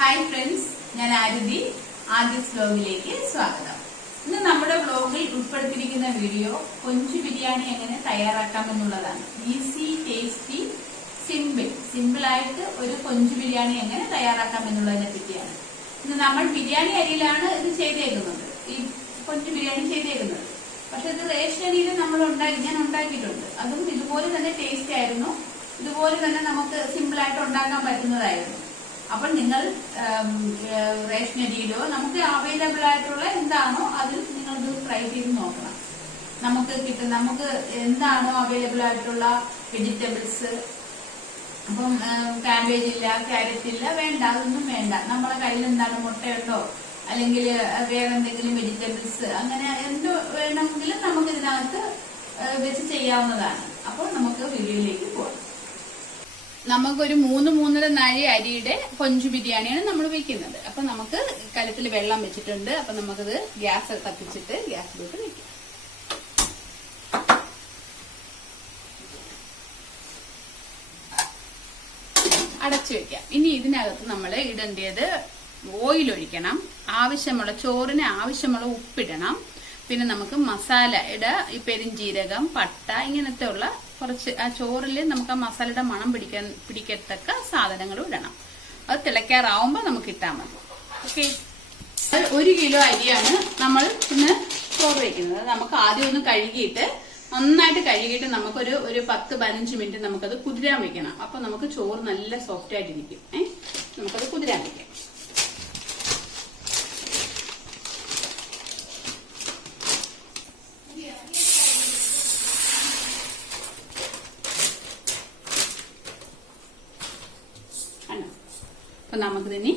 Hi friends, ഞാൻ ആരതി. ആദ്യസ് വ്ലോഗിലേക്ക് സ്വാഗതം. ഇന്ന് നമ്മുടെ വ്ലോഗിൽ ഉൾപ്പെടുത്തിയിരിക്കുന്ന വീഡിയോ കൊഞ്ച് ബിരിയാണി എങ്ങനെ തയ്യാറാക്കാമെന്നുള്ളതാണ്. ഈസി, ടേസ്റ്റി, സിമ്പിൾ ആയിട്ട് ഒരു കൊഞ്ച് ബിരിയാണി എങ്ങനെ തയ്യാറാക്കാമെന്നുള്ളതിനെ പറ്റിയാണ്. ഇന്ന് നമ്മൾ ബിരിയാണി അരിയിലാണ് ഇത് ചെയ്തേക്കുന്നത്, ഈ കൊഞ്ച് ബിരിയാണി ചെയ്തേക്കുന്നത്. പക്ഷെ ഇത് റേഷൻ അരിയിൽ ഞാൻ ഉണ്ടാക്കിയിട്ടുണ്ട്. അതും ഇതുപോലെ തന്നെ ടേസ്റ്റ് ആയിരുന്നു, ഇതുപോലെ തന്നെ നമുക്ക് സിമ്പിളായിട്ട് ഉണ്ടാക്കാൻ പറ്റുന്നതായിരുന്നു. അപ്പൊ നിങ്ങൾ റേഷൻ അരിയിലോ നമുക്ക് അവൈലബിൾ ആയിട്ടുള്ള എന്താണോ അതിൽ നിങ്ങൾ ഇത് ട്രൈ ചെയ്ത് നോക്കണം. നമുക്ക് എന്താണോ അവൈലബിൾ ആയിട്ടുള്ള വെജിറ്റബിൾസ്, അപ്പം കാബേജ് ഇല്ല, ക്യാരറ്റ് ഇല്ല, വേണ്ട, അതൊന്നും വേണ്ട. നമ്മളെ കയ്യിൽ എന്താണ്, മുട്ടയുണ്ടോ അല്ലെങ്കിൽ വേറെ എന്തെങ്കിലും വെജിറ്റബിൾസ്, അങ്ങനെ എന്ത് വേണമെങ്കിലും നമുക്ക് ഇതിനകത്ത് വെച്ച് ചെയ്യാവുന്നതാണ്. അപ്പോൾ നമുക്ക് വീഡിയോയിലേക്ക് പോകാം. നമുക്കൊരു 3-3.5 നാഴി അരിയുടെ കൊഞ്ച് ബിരിയാണിയാണ് നമ്മൾ വെക്കുന്നത്. അപ്പൊ നമുക്ക് കലത്തിൽ വെള്ളം വെച്ചിട്ടുണ്ട്. അപ്പൊ നമുക്കത് ഗ്യാസ് കത്തിച്ചിട്ട് ഗ്യാസിലോട്ട് വെക്കാം. അടച്ചു വെക്കാം. ഇനി ഇതിനകത്ത് നമ്മൾ ഇടേണ്ടത് ഓയിൽ ഒഴിക്കണം, ചോറിന് ആവശ്യമുള്ള ഉപ്പിടണം. പിന്നെ നമുക്ക് മസാലയുടെ ഈ പെരിഞ്ജീരകം, പട്ട, ഇങ്ങനത്തെ ഉള്ള കുറച്ച് ആ ചോറിൽ നമുക്ക് ആ മസാലയുടെ മണം പിടിക്കത്തക്ക സാധനങ്ങളും ഇടണം. അത് തിളയ്ക്കാറാവുമ്പോൾ നമുക്ക് ഇട്ടാൽ മതി. ഓക്കെ, 1 കിലോ അരിയാണ് നമ്മൾ ഇന്ന് ചോറ് വയ്ക്കുന്നത്. നമുക്ക് ആദ്യം ഒന്ന് നന്നായിട്ട് കഴുകിയിട്ട് നമുക്കൊരു 10-15 മിനിറ്റ് നമുക്കത് കുതിരാൻ വെക്കണം. അപ്പൊ നമുക്ക് ചോറ് നല്ല സോഫ്റ്റ് ആയിട്ടിരിക്കും. നമുക്കത് കുതിരാൻ വെക്കാം. അപ്പൊ നമുക്കിതിനി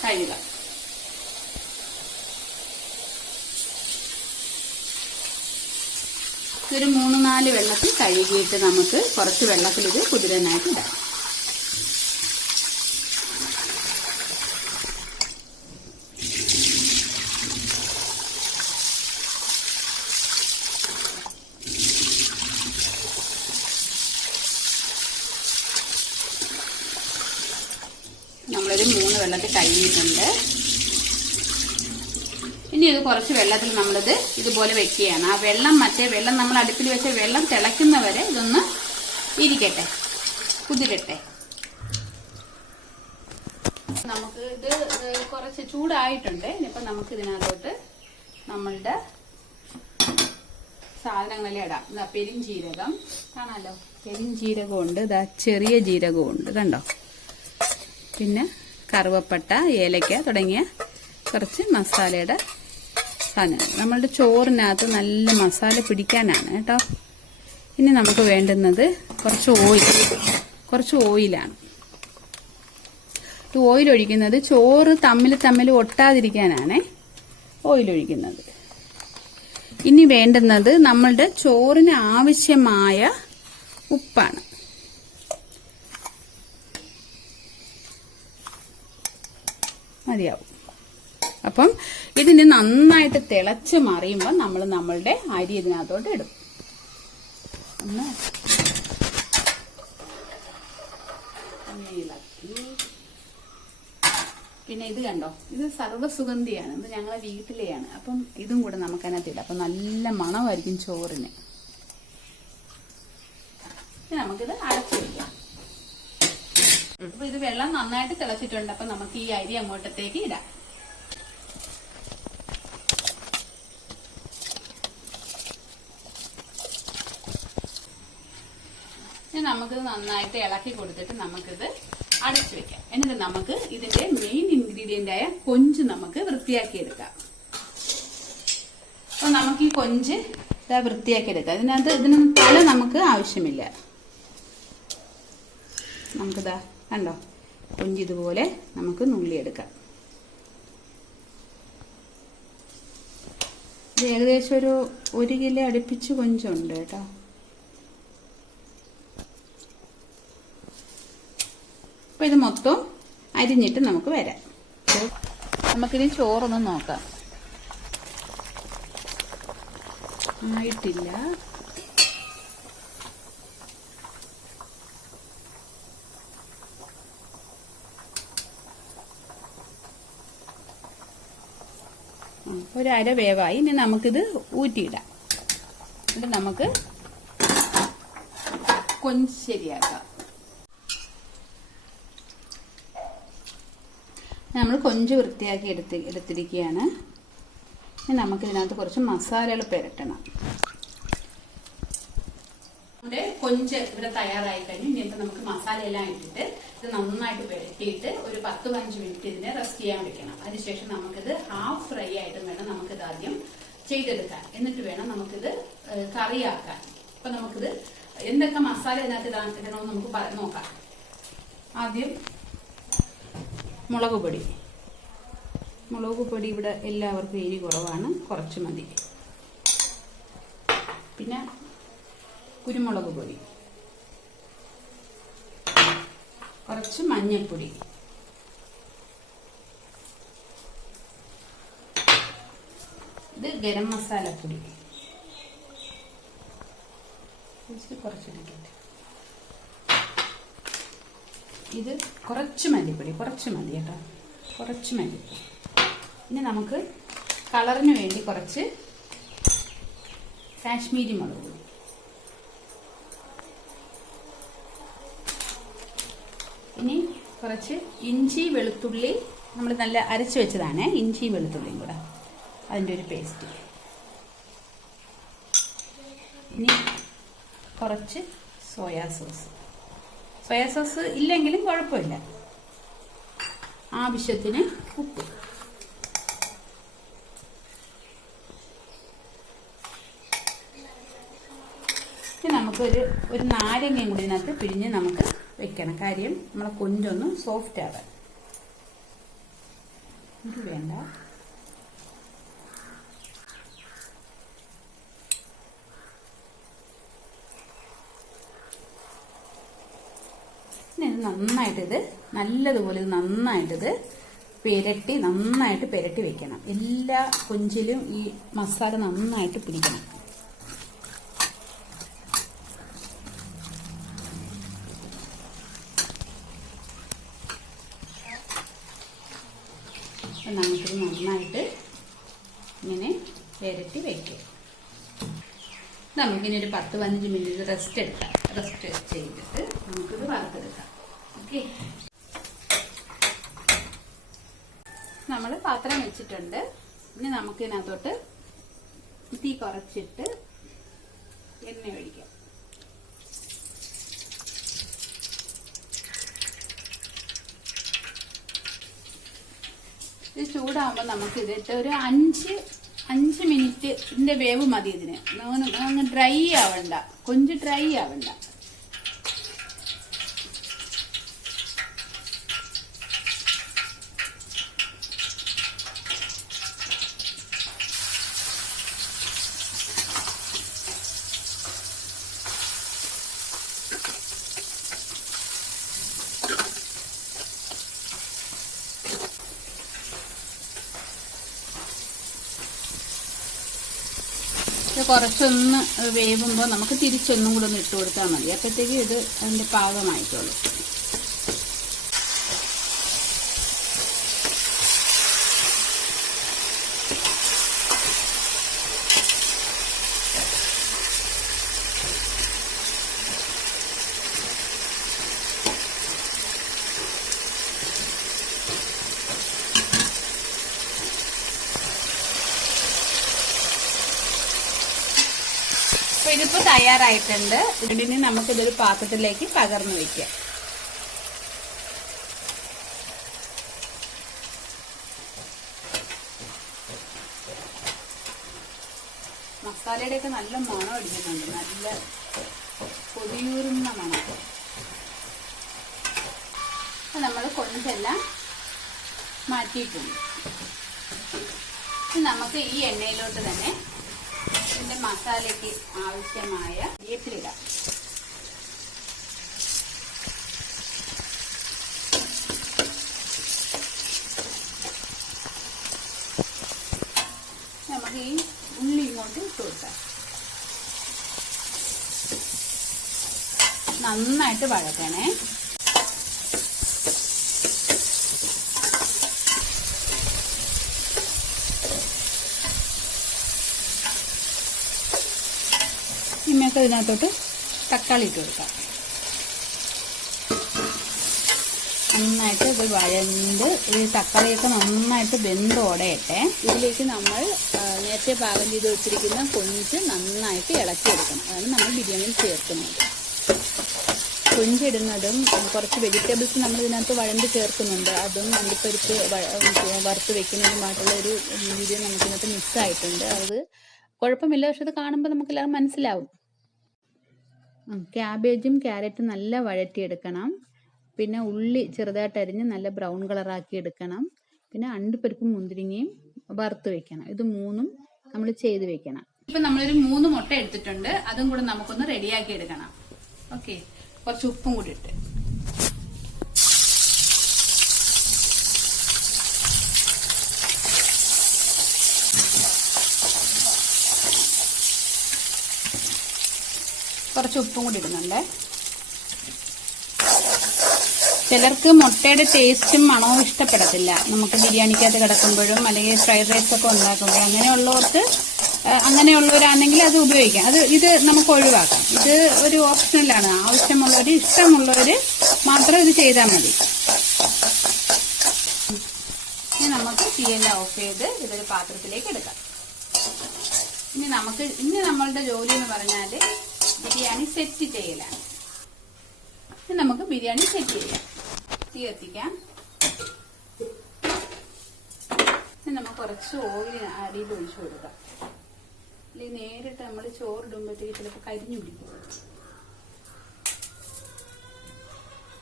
കഴുകാം. ഇതൊരു 3-4 വെള്ളത്തിൽ കഴുകിയിട്ട് നമുക്ക് കുറച്ച് വെള്ളത്തിൽ ഇത് കുതിരാനായിട്ട് ഇടാം. നമ്മളൊരു 3 വെള്ളത്തിൽ കഴുകിയിട്ടുണ്ട്. ഇനി ഇത് കുറച്ച് വെള്ളത്തിൽ നമ്മളിത് ഇതുപോലെ വെക്കുകയാണ്. ആ വെള്ളം നമ്മൾ അടുപ്പിൽ വെച്ച വെള്ളം തിളയ്ക്കുന്നവരെ ഇതൊന്ന് ഇരിക്കട്ടെ, കുതിരട്ടെ. നമുക്ക് ഇത് കുറച്ച് ചൂടായിട്ടുണ്ട്. ഇനിയിപ്പോ നമുക്ക് ഇതിനകത്തോട്ട് നമ്മളുടെ സാധനങ്ങളെല്ലാം ഇടാം. പെരിഞ്ജീരകം കാണാലോ, പെരിഞ്ജീരകം ഉണ്ട്, ചെറിയ ജീരകവും ഉണ്ട്, കണ്ടോ. പിന്നെ കറുവപ്പട്ട, ഏലക്ക തുടങ്ങിയ കുറച്ച് മസാലയുടെ സാധനങ്ങൾ. നമ്മളുടെ ചോറിനകത്ത് നല്ല മസാല പിടിക്കാനാണ് കേട്ടോ. ഇനി നമുക്ക് വേണ്ടുന്നത് കുറച്ച് ഓയിലാണ്. ഓയിൽ ഒഴിക്കുന്നത് ചോറ് തമ്മിൽ ഒട്ടാതിരിക്കാനാണ് ഓയിൽ ഒഴിക്കുന്നത്. ഇനി വേണ്ടുന്നത് നമ്മളുടെ ചോറിന് ആവശ്യമായ ഉപ്പാണ്. മതിയാവും. അപ്പം ഇതിന് നന്നായിട്ട് തിളച്ച് മറിയുമ്പോൾ നമ്മൾ നമ്മളുടെ അരി ഇതിനകത്തോട്ട് ഇടും. പിന്നെ ഇത് കണ്ടോ, ഇത് സർവ്വസുഗന്ധിയാണ്. ഇത് ഞങ്ങളെ വീട്ടിലെയാണ്. അപ്പം ഇതും കൂടെ നമുക്കതിനകത്തില്ല. അപ്പൊ നല്ല മണമായിരിക്കും ചോറിന്. നമുക്കിത് അടച്ചു വയ്ക്കാം. അപ്പൊ ഇത് വെള്ളം നന്നായിട്ട് തിളച്ചിട്ടുണ്ട്. അപ്പൊ നമുക്ക് ഈ അരി അങ്ങോട്ടത്തേക്ക് ഇടാം. നമുക്കിത് നന്നായിട്ട് ഇളക്കി കൊടുത്തിട്ട് നമുക്കിത് അടച്ചു വെക്കാം. എന്നിട്ട് നമുക്ക് ഇതിന്റെ മെയിൻ ഇൻഗ്രീഡിയന്റ് ആയ കൊഞ്ച് നമുക്ക് വൃത്തിയാക്കി എടുക്കാം. അപ്പൊ നമുക്ക് ഈ കൊഞ്ച് വൃത്തിയാക്കി എടുക്കാം. ഇതിനൊന്നും തല നമുക്ക് ആവശ്യമില്ല. നമുക്കിതാ കണ്ടോ, കൊഞ്ച് ഇതുപോലെ നമുക്ക് നുള്ളിയെടുക്കാം. ഇത് ഏകദേശം ഒരു 1 കിലോ അടുപ്പിച്ച് കൊഞ്ചുണ്ട് കേട്ടോ. അപ്പൊ ഇത് മൊത്തം അരിഞ്ഞിട്ട് നമുക്ക് വരാം. നമുക്കിനി ചോറൊന്നും നോക്കാം. ആയിട്ടില്ല. ഒരു അര വേവായി. ഇനി നമുക്കിത് ഊറ്റിയിടാം. എന്നിട്ട് നമുക്ക് കൊഞ്ച് ശരിയാക്കാം. നമ്മൾ കൊഞ്ച് വൃത്തിയാക്കി എടുത്തിരിക്കുകയാണ്. ഇനി നമുക്കിതിനകത്ത് കുറച്ച് മസാലകൾ പുരട്ടണം. നമ്മുടെ കൊഞ്ച് ഇവിടെ തയ്യാറായി കഴിഞ്ഞു. ഇനിയിപ്പോൾ നമുക്ക് മസാല എല്ലാം ഇട്ടിട്ട് ഇത് നന്നായിട്ട് പുരട്ടിയിട്ട് ഒരു 10-15 മിനിറ്റ് ഇതിനെ റെസ്റ്റ് ചെയ്യാൻ വെക്കണം. അതിനുശേഷം നമുക്കിത് ഹാഫ് ഫ്രൈ ആയിട്ട് വേണം നമുക്കിത് ആദ്യം ചെയ്തെടുക്കാൻ. എന്നിട്ട് വേണം നമുക്കിത് കറിയാക്കാൻ. അപ്പൊ നമുക്കിത് എന്തൊക്കെ മസാല ഇതിനകത്ത് ഇടണമെന്ന് നമുക്ക് നോക്കാം. ആദ്യം മുളക് പൊടി. മുളക് പൊടി ഇവിടെ എല്ലാവർക്കും എരി കുറവാണ്, കുറച്ച് മതി. പിന്നെ കുരുമുളക് പൊടി, കുറച്ച് മഞ്ഞൾപ്പൊടി, ഇത് ഗരം മസാലപ്പൊടി, കുറച്ചിരിക്കട്ടെ. ഇത് കുറച്ച് മല്ലിപ്പൊടി, കുറച്ച് മതി കേട്ടോ, കുറച്ച് മല്ലിപ്പൊടി. ഇനി നമുക്ക് കളറിന് വേണ്ടി കുറച്ച് കാശ്മീരി മുളക് പൊടി, ഇനി കുറച്ച് ഇഞ്ചി വെളുത്തുള്ളി നമ്മൾ നല്ല അരച്ചു വെച്ചതാണ്. ഇഞ്ചി വെളുത്തുള്ളിയും കൂടെ അതിൻ്റെ ഒരു പേസ്റ്റ്. ഇനി കുറച്ച് സോയാ സോസ്. സോയാ സോസ് ഇല്ലെങ്കിലും കുഴപ്പമില്ല. ആവശ്യത്തിന് ഉപ്പ്. നമുക്കൊരു നാരങ്ങയും കൂടി ഇതിനകത്ത് പിഴിഞ്ഞ് നമുക്ക് വെക്കണം. കാര്യം നമ്മളെ കൊഞ്ചൊന്ന് സോഫ്റ്റ് ആവാൻ. ഇത് വേണ്ട. നന്നായിട്ടിത് നല്ലതുപോലെ നന്നായിട്ടിത് നന്നായിട്ട് പുരട്ടി വെക്കണം. എല്ലാ കൊഞ്ചിലും ഈ മസാല നന്നായിട്ട് പിടിക്കണം. നമുക്കിത് നന്നായിട്ട് ഇങ്ങനെ പുരട്ടി വയ്ക്കുക. നമുക്കിനി ഒരു 10-15 മിനിറ്റ് റെസ്റ്റ് ചെയ്തിട്ട് നമുക്കിത് വറുത്തെടുക്കാം. ഓക്കെ, നമ്മൾ പാത്രം വെച്ചിട്ടുണ്ട്. ഇനി നമുക്ക് ഇതിനകത്തോട്ട് തീ കുറച്ചിട്ട് എണ്ണ ഒഴിക്കാം. ഇത് ചൂടാകുമ്പോൾ നമുക്ക് ഇതിട്ട് ഒരു 5 മിനിറ്റിന്റെ വേവ് മതി. ഇതിന് അങ്ങ് ഡ്രൈ ആവണ്ട, കൊഞ്ച് ഡ്രൈ ആവണ്ട. കുറച്ചൊന്ന് വേവുമ്പോൾ നമുക്ക് തിരിച്ചൊന്നും കൂടെ ഒന്ന് ഇട്ട് കൊടുത്താൽ മതി. അപ്പോഴത്തേക്ക് ഇത് അതിൻ്റെ പാകമായിട്ടുള്ളൂ. അപ്പൊ ഇതിപ്പോ തയ്യാറായിട്ടുണ്ട്. ഇതിന് നമുക്കിതൊരു പാത്രത്തിലേക്ക് പകർന്നു വെക്കാം. മസാലയുടെ ഒക്കെ നല്ല മണം അടിക്കുന്നുണ്ട്, നല്ല കൊതിയൂറുന്ന മണം. നമ്മൾ കൊഞ്ചെല്ലാം മാറ്റിയിട്ടുണ്ട്. നമുക്ക് ഈ എണ്ണയിലോട്ട് തന്നെ ഇതിന്റെ മസാലയ്ക്ക് ആവശ്യമായ വേപ്പിലിടാം. നമുക്ക് ഈ ഉള്ളി ഇങ്ങോട്ട് ഇട്ട് കൊടുക്കാം. നന്നായിട്ട് വഴറ്റണേ. നമുക്ക് ഇതിനകത്തോട്ട് തക്കാളി ഇട്ട് കൊടുക്കാം. നന്നായിട്ട് ഇത് വഴണ്ട് ഈ തക്കാളിയൊക്കെ നന്നായിട്ട് വെന്തോടയട്ടെ. ഇതിലേക്ക് നമ്മൾ നേരത്തെ പാകം ചെയ്ത് വെച്ചിരിക്കുന്ന കൊഞ്ച് നന്നായിട്ട് ഇളക്കിയെടുക്കണം. അതാണ് നമ്മൾ ബിരിയാണിയിൽ ചേർക്കുന്നത്. കൊഞ്ചിടുന്നതും കുറച്ച് വെജിറ്റബിൾസ് നമ്മൾ ഇതിനകത്ത് വഴണ്ട് ചേർക്കുന്നുണ്ട്. അതും അണ്ടിപ്പരിപ്പ് വറുത്ത് വെക്കുന്നതുമായിട്ടുള്ള ഒരു വീഡിയോ നമുക്കിതിനകത്ത് മിസ്സായിട്ടുണ്ട്. അത് കുഴപ്പമില്ല, പക്ഷെ അത് കാണുമ്പോൾ നമുക്കെല്ലാവരും മനസ്സിലാവും. ക്യാബേജും ക്യാരറ്റും നല്ല വഴറ്റിയെടുക്കണം. പിന്നെ ഉള്ളി ചെറുതായിട്ട് അരിഞ്ഞ് നല്ല ബ്രൗൺ കളറാക്കി എടുക്കണം. പിന്നെ അണ്ടിപ്പരിപ്പും മുന്തിരിങ്ങയും വറുത്ത് വെക്കണം. ഇത് മൂന്നും നമ്മൾ ചെയ്ത് വെക്കണം. ഇപ്പം നമ്മളൊരു 3 മുട്ട എടുത്തിട്ടുണ്ട്. അതും കൂടെ നമുക്കൊന്ന് റെഡിയാക്കി എടുക്കണം. ഓക്കെ, കുറച്ച് ഉപ്പും കൂടി ഇട്ട് കുറച്ച് ഉപ്പും കൂടി ഇടുന്നുണ്ട്. ചിലർക്ക് മുട്ടയുടെ ടേസ്റ്റും മണവും ഇഷ്ടപ്പെടത്തില്ല. നമുക്ക് ബിരിയാണിക്കകത്ത് കിടക്കുമ്പോഴും അല്ലെങ്കിൽ ഫ്രൈഡ് റൈസ് ഒക്കെ ഉണ്ടാക്കുമ്പോഴും അങ്ങനെയുള്ളവരാണെങ്കിൽ അത് ഉപയോഗിക്കാം. ഇത് നമുക്ക് ഒഴിവാക്കാം. ഇത് ഒരു ഓപ്ഷണലാണ്. ആവശ്യമുള്ളവർ ഇഷ്ടമുള്ളവർ മാത്രം ഇത് ചെയ്താൽ മതി. ഇനി നമുക്ക് തീയെല്ലാം ഓഫ് ചെയ്ത് ഇതൊരു പാത്രത്തിലേക്ക് എടുക്കാം. ഇനി നമ്മളുടെ ജോലി എന്ന് പറഞ്ഞാൽ ബിരിയാണി സെറ്റ് ചെയ്യലാണ്. ഇനി നമുക്ക് ബിരിയാണി സെറ്റ് ചെയ്യാം. തീ കത്തിക്കാം. ഇനി നമുക്ക് കുറച്ച് ഓയിൽ അടിയിൽ ഒഴിച്ചു കൊടുക്കാം. അല്ലെങ്കിൽ നേരിട്ട് നമ്മൾ ചോറിടുമ്പോഴത്തേക്ക് ചിലപ്പോൾ കരിഞ്ഞു പിടിക്കും.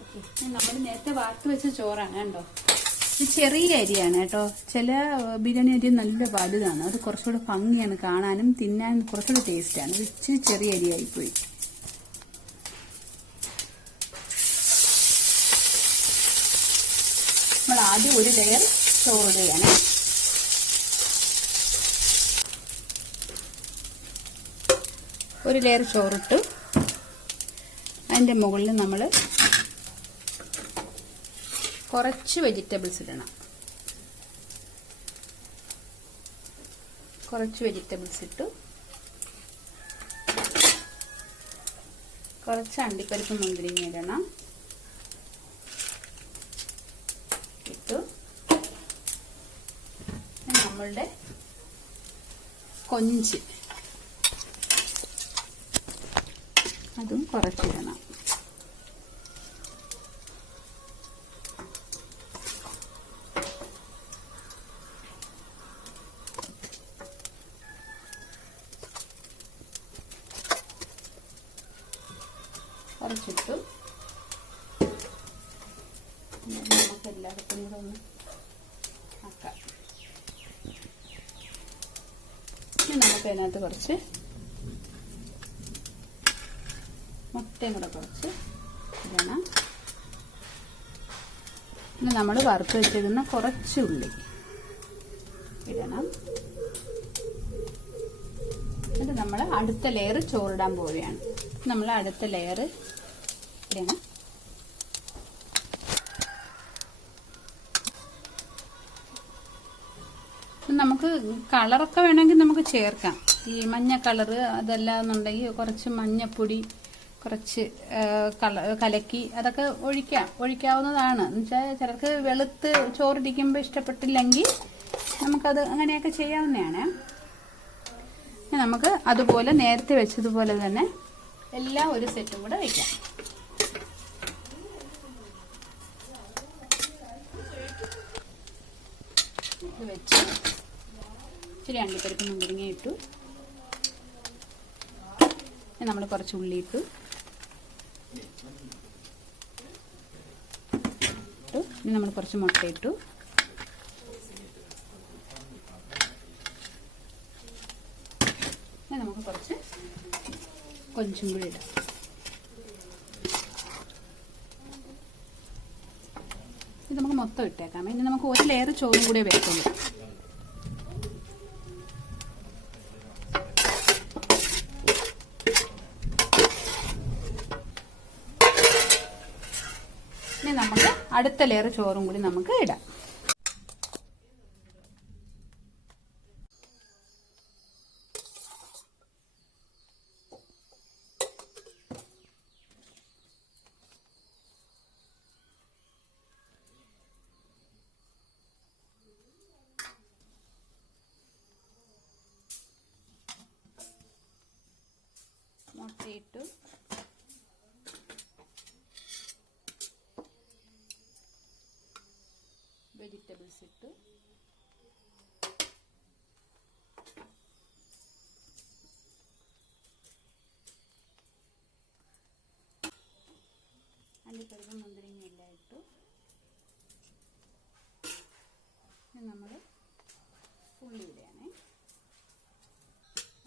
ഓക്കെ, നമ്മൾ നേരത്തെ വാർത്ത് വെച്ച ചോറാണ് കേട്ടോ. ഇത് ചെറിയ അരിയാണ് കേട്ടോ. ചില ബിരിയാണി അരി നല്ല വലുതാണ്. അത് കുറച്ചുകൂടെ ഭംഗിയാണ് കാണാനും തിന്നാനും കുറച്ചുകൂടെ ടേസ്റ്റാണ്. ഇത് ഇച്ചിരി ചെറിയ അരിയായിപ്പോയി. നമ്മൾ ആദ്യം ഒരു ലെയർ ചോറിടുകയാണ്. ഒരു ലെയർ ചോറിട്ടു. അതിൻ്റെ മുകളിൽ നമ്മൾ കുറച്ച് വെജിറ്റബിൾസ് ഇടണം. കുറച്ച് വെജിറ്റബിൾസ് ഇട്ടു. കുറച്ച് അണ്ടിപ്പരിപ്പ് മുന്തിരിങ്ങ ഇടണം. ഇട്ടു. നമ്മളുടെ കൊഞ്ച് അതും കുറച്ചിടണം. കുറച്ചിട്ടു. നമുക്ക് എല്ലാവർക്കും കൂടെ ഒന്ന് ആക്കാം. ഇനി നമുക്ക് അതിനകത്ത് കുറച്ച് മുട്ടയും കൂടെ കുറച്ച് ഇടണം. പിന്നെ നമ്മൾ വറുത്ത് വെച്ചിരുന്ന കുറച്ച് ഉള്ളി ഇടണം. എന്നിട്ട് നമ്മൾ അടുത്ത ലെയർ ചോറിടാൻ പോവുകയാണ്. നമ്മൾ അടുത്ത ലെയർ ഇടണം. നമുക്ക് കളറൊക്കെ വേണമെങ്കിൽ നമുക്ക് ചേർക്കാം. ഈ മഞ്ഞ കളറ് അതല്ല എന്നുണ്ടെങ്കിൽ കുറച്ച് മഞ്ഞപ്പൊടി കുറച്ച് കലക്കി അതൊക്കെ ഒഴിക്കാവുന്നതാണ്. എന്നുവെച്ചാൽ ചിലർക്ക് വെളുത്ത് ചോറിരിക്കുമ്പോൾ ഇഷ്ടപ്പെട്ടില്ലെങ്കിൽ നമുക്കത് അങ്ങനെയൊക്കെ ചെയ്യാവുന്നതാണ്. നമുക്ക് അതുപോലെ നേരത്തെ വെച്ചതുപോലെ തന്നെ എല്ലാം ഒരു സെറ്റും കൂടെ വയ്ക്കാം. ഇത് വെച്ച് ഇച്ചിരി അണ്ടിപ്പരിപ്പ് മുന്തിരിങ്ങ ഇട്ടു. നമ്മൾ കുറച്ച് ഉള്ളി ഇട്ടു. ഇനി നമ്മൾ കുറച്ച് മുട്ട ഇട്ടു. ഇനി നമുക്ക് കുറച്ച് കൊഞ്ചും കൂടി ഇടാം. ഇത് നമുക്ക് മൊത്തം ഇട്ടേക്കാം. ഇനി നമുക്ക് ഒരു ലെയർ ചോറും കൂടി വെക്കുള്ളൂ. ഇനി നമുക്ക് അടുത്ത ലെയർ ചോറും കൂടി നമുക്ക് ഇടാം. മുട്ടയിട്ടു. വെജിറ്റബിൾസ് ഇട്ടു. അണ്ടിപ്പരിപ്പ് മുന്തിരിങ്ങ എല്ലാം ഇട്ടു. നമ്മൾ ഉള്ളിയിടയാണേ,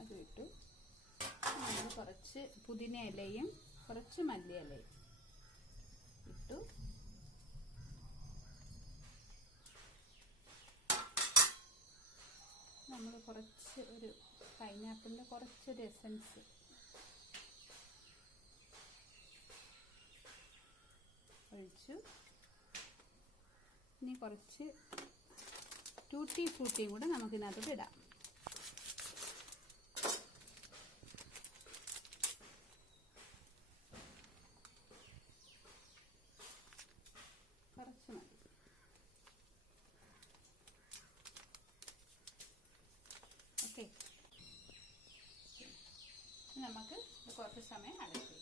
അത് ഇട്ടു. നമ്മൾ കുറച്ച് പുതിന ഇലയും കുറച്ച് മല്ലി ഇലയും ഇട്ടു. നമ്മൾ കുറച്ച് ഒരു പൈനാപ്പിളിൻ്റെ കുറച്ചൊരു എസൻസ് ഒഴിച്ചു. ഇനി കുറച്ച് ടൂട്ടി ഫ്രൂട്ടിയും കൂടെ നമുക്കിതിനകത്തോട്ട് ഇടാം. കുറച്ച് മതി. ഓക്കെ, നമുക്ക് കുറച്ച് സമയം അടച്ചു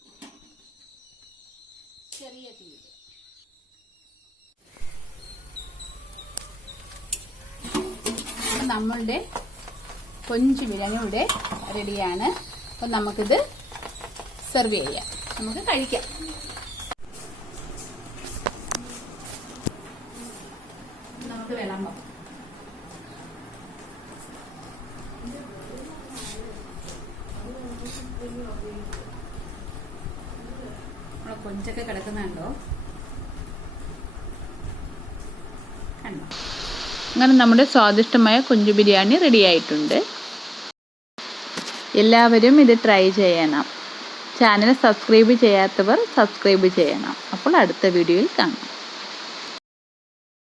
ചെറിയ തീയിൽ. നമ്മളുടെ കൊഞ്ച് ബിരിയാണി ഇവിടെ റെഡിയാണ്. അപ്പം നമുക്കിത് സെർവ് ചെയ്യാം, നമുക്ക് കഴിക്കാം. നമുക്ക് വിളമ്പാം. നമ്മളെ കൊഞ്ചൊക്കെ കിടക്കുന്നുണ്ടോ? കണ്ടോ? അങ്ങനെ നമ്മുടെ സ്വാദിഷ്ടമായ കൊഞ്ച് ബിരിയാണി റെഡി ആയിട്ടുണ്ട്. എല്ലാവരും ഇത് ട്രൈ ചെയ്യണം. ചാനൽ സബ്സ്ക്രൈബ് ചെയ്യാത്തവർ സബ്സ്ക്രൈബ് ചെയ്യണം. അപ്പോൾ അടുത്ത വീഡിയോയിൽ കാണാം.